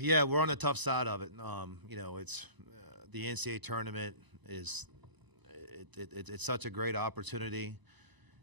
Yeah, we're on the tough side of it. It's the NCAA tournament is it's such a great opportunity,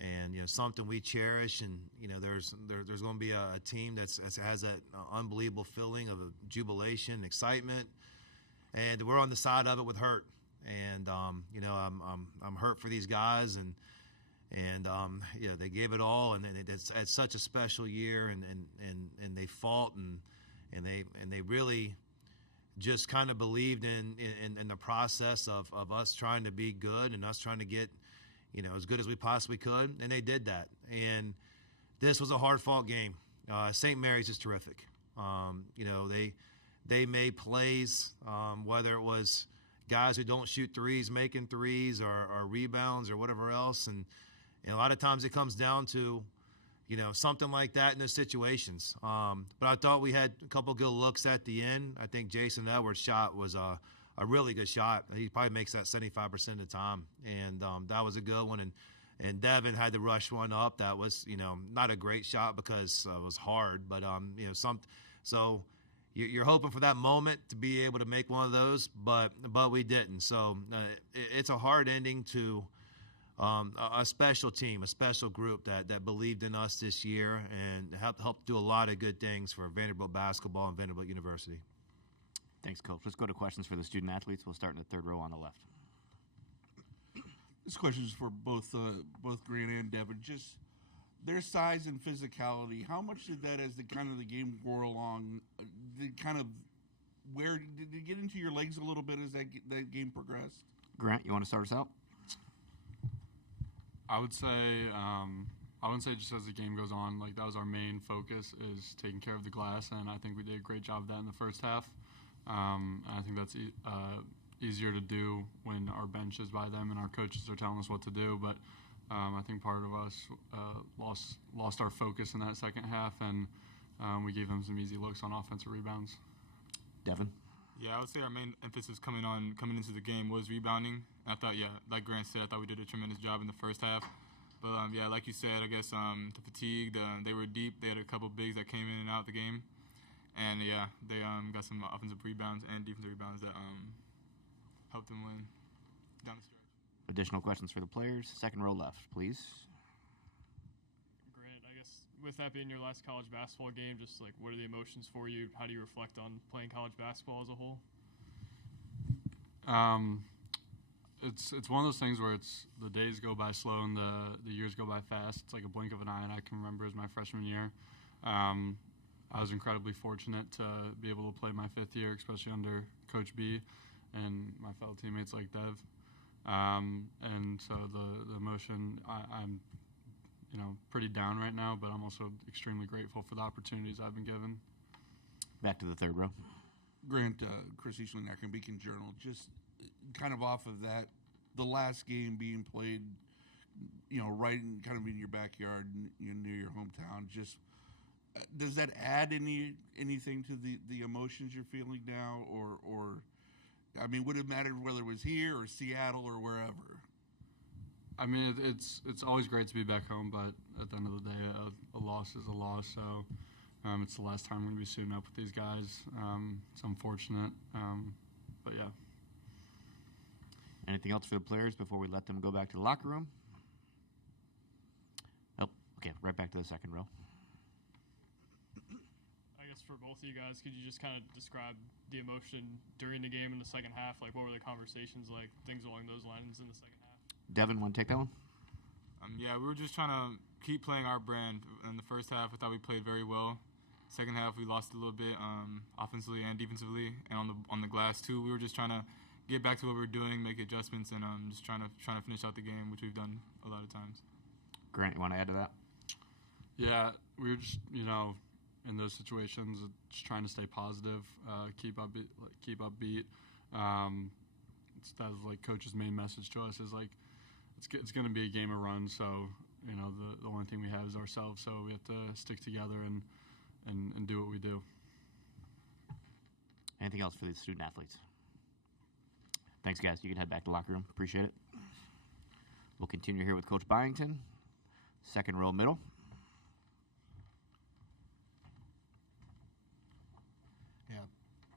and something we cherish. And there's going to be a team that has that unbelievable feeling of jubilation, excitement, and we're on the side of it with hurt. And I'm hurt for these guys, and they gave it all, and it's such a special year, and they fought and they really just kind of believed in the process of us trying to be good and us trying to get as good as we possibly could, and they did that. And this was a hard-fought game. St. Mary's is terrific. They made plays, whether it was guys who don't shoot threes making threes or rebounds or whatever else, and a lot of times it comes down to something like that in those situations. But I thought we had a couple good looks at the end. I think Jason Edwards' shot was a really good shot. He probably makes that 75% of the time, and that was a good one. And Devin had to rush one up. That was not a great shot because it was hard, but so you're hoping for that moment to be able to make one of those, but we didn't. So it's a hard ending to a special team, a special group that believed in us this year and helped do a lot of good things for Vanderbilt basketball and Vanderbilt University. Thanks, Coach. Let's go to questions for the student athletes. We'll start in the third row on the left. This question is for both Grant and Devin. Just their size and physicality. How much did that, as the game wore along, where did it get into your legs a little bit as that game progressed? Grant, you want to start us out? I would say, I wouldn't say just as the game goes on, that was our main focus, is taking care of the glass, and I think we did a great job of that in the first half. And I think that's easier to do when our bench is by them and our coaches are telling us what to do. But I think part of us lost our focus in that second half, and we gave them some easy looks on offensive rebounds. Devin? Yeah, I would say our main emphasis coming into the game was rebounding. I thought, like Grant said, I thought we did a tremendous job in the first half. But, like you said, I guess the fatigue, they were deep. They had a couple bigs that came in and out of the game. And, they got some offensive rebounds and defensive rebounds that helped them win down the stretch. Additional questions for the players. Second row left, please. Grant, I guess with that being your last college basketball game, just what are the emotions for you? How do you reflect on playing college basketball as a whole? It's one of those things where the days go by slow and the years go by fast. It's like a blink of an eye, and I can remember as my freshman year. I was incredibly fortunate to be able to play my fifth year, especially under Coach B and my fellow teammates like Dev. And so the emotion, I'm pretty down right now, but I'm also extremely grateful for the opportunities I've been given. Back to the third row. Grant, Chris Eastland, Akron Beacon Journal, just kind of off of that, the last game being played, right in in your backyard, near your hometown, just does that add anything to the emotions you're feeling now, or I mean, would it matter whether it was here or Seattle or wherever? I mean, it's always great to be back home, but at the end of the day, a loss is a loss. So it's the last time we're going to be suiting up with these guys. It's unfortunate, but yeah. Anything else for the players before we let them go back to the locker room? Oh, okay, right back to the second row. I guess for both of you guys, could you just kind of describe the emotion during the game in the second half? What were the conversations like, things along those lines in the second half? Devin, want to take that one? Yeah, we were just trying to keep playing our brand. In the first half, I thought we played very well. Second half, we lost a little bit offensively and defensively, and on the glass too. We were just trying to get back to what we were doing, make adjustments, and just trying to finish out the game, which we've done a lot of times. Grant, you want to add to that? Yeah, we were just in those situations, just trying to stay positive, keep upbeat. That was Coach's main message to us is it's going to be a game of runs. So the only thing we have is ourselves. So we have to stick together and do what we do. Anything else for the student athletes? Thanks, guys. You can head back to the locker room. Appreciate it. We'll continue here with Coach Byington, second row middle. Yeah,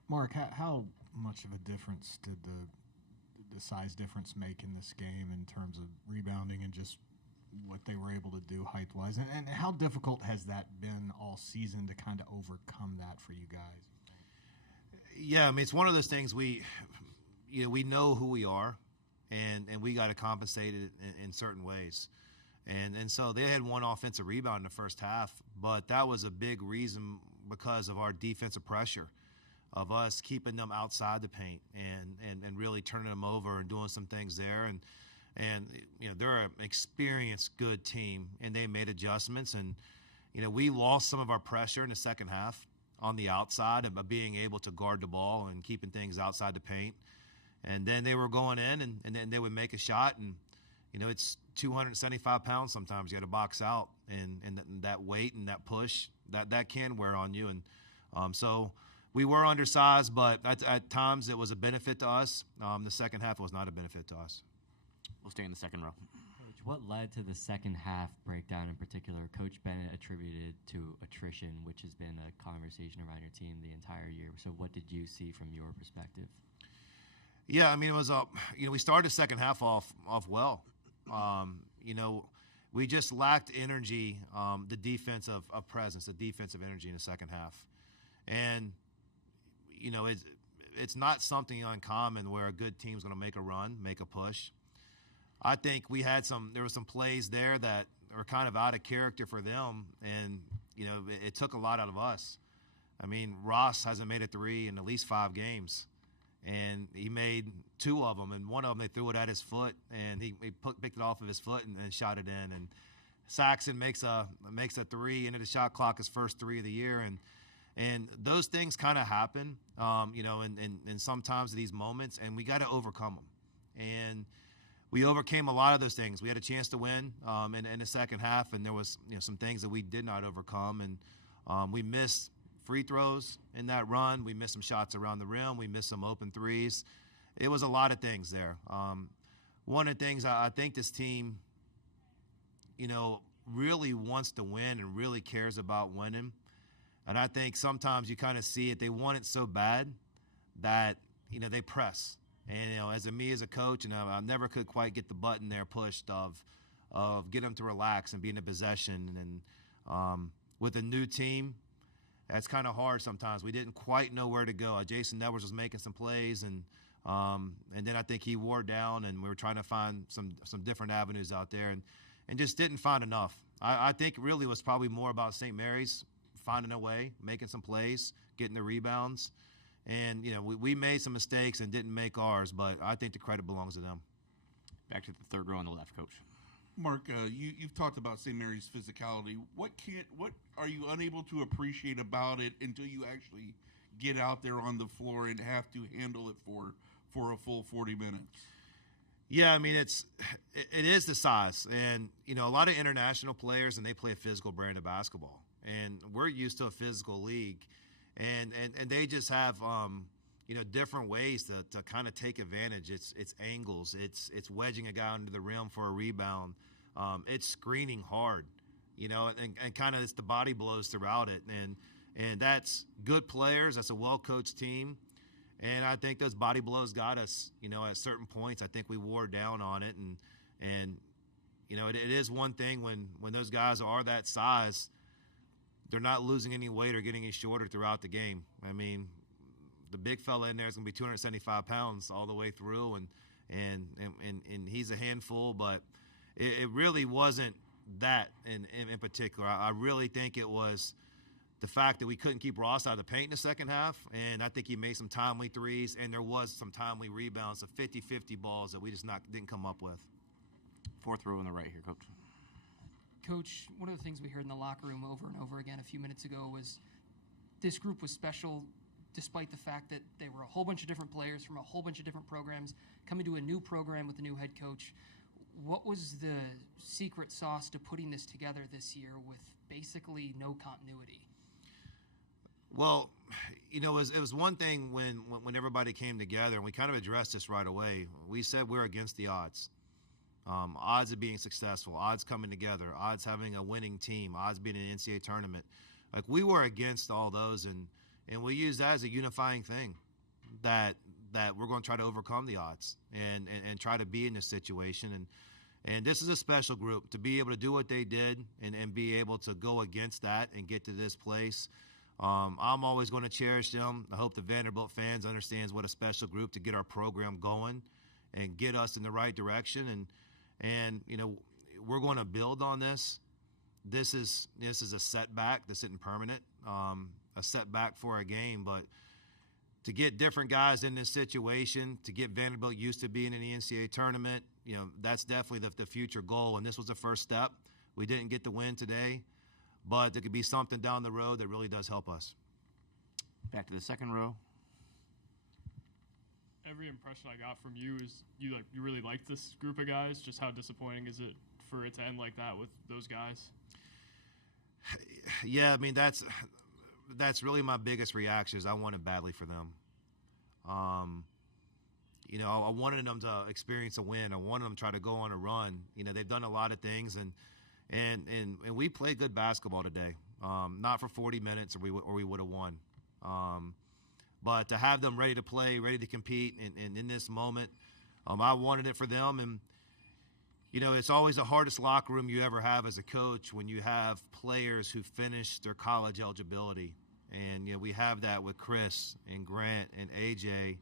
Mark, how much of a difference did the size difference make in this game in terms of rebounding and just what they were able to do height-wise? And how difficult has that been all season to kind of overcome that for you guys? Yeah, I mean, it's one of those things we know who we are, and we got to compensate it in certain ways. And so they had one offensive rebound in the first half, but that was a big reason because of our defensive pressure, of us keeping them outside the paint and really turning them over and doing some things there. And they're an experienced, good team, and they made adjustments. And, we lost some of our pressure in the second half on the outside of being able to guard the ball and keeping things outside the paint. And then they were going in, and then they would make a shot, and it's 275 pounds sometimes. You got to box out, and that weight and that push, that can wear on you. And so we were undersized, but at times it was a benefit to us. The second half was not a benefit to us. We'll stay in the second row. Coach, what led to the second half breakdown in particular? Coach Bennett attributed to attrition, which has been a conversation around your team the entire year. So what did you see from your perspective? Yeah, I mean, it was we started the second half off well. We just lacked energy, the defensive presence, the defensive energy in the second half. And, it's not something uncommon where a good team's going to make a run, make a push. I think there were some plays there that are kind of out of character for them, and, it took a lot out of us. I mean, Ross hasn't made a three in at least 5 games. And he made 2 of them, and one of them they threw it at his foot, and he picked it off of his foot and shot it in. And Saxon makes a 3 into the shot clock, his first 3 of the year, and those things kind of happen, and sometimes these moments, and we got to overcome them. And we overcame a lot of those things. We had a chance to win in the second half, and there was some things that we did not overcome, and we missed free throws in that run. We missed some shots around the rim. We missed some open threes. It was a lot of things there. One of the things I think this team, really wants to win and really cares about winning. And I think sometimes you kind of see it. They want it so bad that, they press. And, as a coach, I never could quite get the button there pushed of get them to relax and be in a possession. And with a new team, that's kind of hard sometimes. We didn't quite know where to go. Jason Edwards was making some plays, and then I think he wore down, and we were trying to find some different avenues out there, and just didn't find enough. I think really it was probably more about St. Mary's finding a way, making some plays, getting the rebounds. And, we made some mistakes and didn't make ours, but I think the credit belongs to them. Back to the third row on the left, Coach. Mark, you've talked about St. Mary's physicality. What are you unable to appreciate about it until you actually get out there on the floor and have to handle it for a full 40 minutes? Yeah, I mean it is the size, and a lot of international players, and they play a physical brand of basketball, and we're used to a physical league, and they just have different ways to kind of take advantage. It's angles, it's wedging a guy under the rim for a rebound. It's screening hard, and kind of it's the body blows throughout it. And that's good players. That's a well-coached team. And I think those body blows got us, at certain points. I think we wore down on it. And it is one thing when those guys are that size, they're not losing any weight or getting any shorter throughout the game. I mean, the big fella in there is going to be 275 pounds all the way through, and he's a handful, but it really wasn't that in particular. I really think it was the fact that we couldn't keep Ross out of the paint in the second half, and I think he made some timely threes, and there was some timely rebounds, of 50-50 balls that we just didn't come up with. Fourth row on the right here, Coach. Coach, one of the things we heard in the locker room over and over again a few minutes ago was this group was special despite the fact that they were a whole bunch of different players from a whole bunch of different programs coming to a new program with a new head coach. What was the secret sauce to putting this together this year with basically no continuity? Well, it was one thing when everybody came together, and we kind of addressed this right away. We said we're against the odds. Odds of being successful, odds coming together, odds having a winning team, odds being in an NCAA tournament. Like, we were against all those, and and we use that as a unifying thing, that we're going to try to overcome the odds and try to be in this situation. And this is a special group to be able to do what they did and be able to go against that and get to this place. I'm always going to cherish them. I hope the Vanderbilt fans understands what a special group to get our program going and get us in the right direction. And you know, we're going to build on this. This is a setback. This isn't permanent. A setback for a game, but to get different guys in this situation, to get Vanderbilt used to being in the NCAA tournament, you know, that's definitely the future goal. And this was the first step. We didn't get the win today, but there could be something down the road that really does help us. Back to the second row. Every impression I got from you is you really like this group of guys. Just how disappointing is it for it to end like that with those guys? Yeah, I mean, that's really my biggest reaction is I wanted badly for them. You know, I wanted them to experience a win. I wanted them to try to go on a run. You know, they've done a lot of things, and we played good basketball today. Not for 40 minutes, or we would have won. But to have them ready to play, ready to compete, and in this moment, I wanted it for them. And you know, it's always the hardest locker room you ever have as a coach when you have players who finish their college eligibility. And, you know, we have that with Chris and Grant and AJ.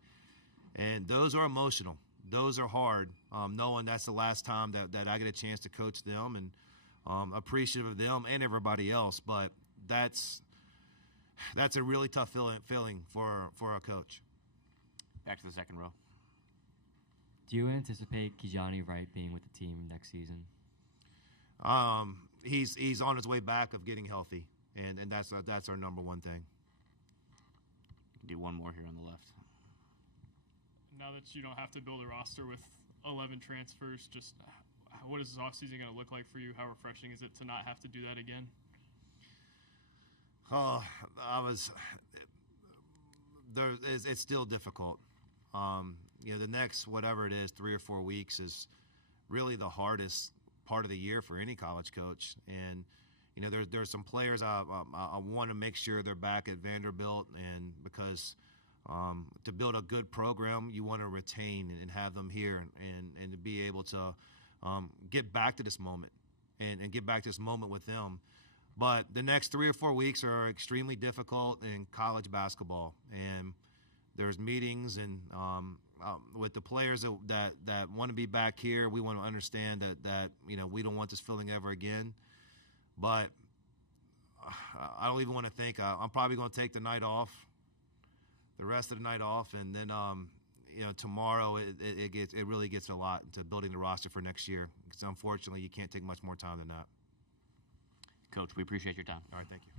And those are emotional. Those are hard, knowing that's the last time that I get a chance to coach them, and appreciative of them and everybody else. But that's a really tough feeling for a coach. Back to the second row. Do you anticipate Kijani Wright being with the team next season? He's on his way back of getting healthy, and that's our number one thing. Do one more here on the left. Now that you don't have to build a roster with 11 transfers, just what is this offseason going to look like for you? How refreshing is it to not have to do that again? It's still difficult. You know, the next, whatever it is, 3 or 4 weeks is really the hardest part of the year for any college coach. And, you know, there's some players I want to make sure they're back at Vanderbilt, and because to build a good program, you want to retain and have them here and to be able to get back to this moment and get back to this moment with them. But the next 3 or 4 weeks are extremely difficult in college basketball, and there's meetings and with the players that want to be back here. We want to understand that you know, we don't want this feeling ever again. But I don't even want to think. I'm probably going to take the rest of the night off, and then you know, tomorrow it really gets a lot into building the roster for next year. Because unfortunately, you can't take much more time than that. Coach, we appreciate your time. All right, thank you.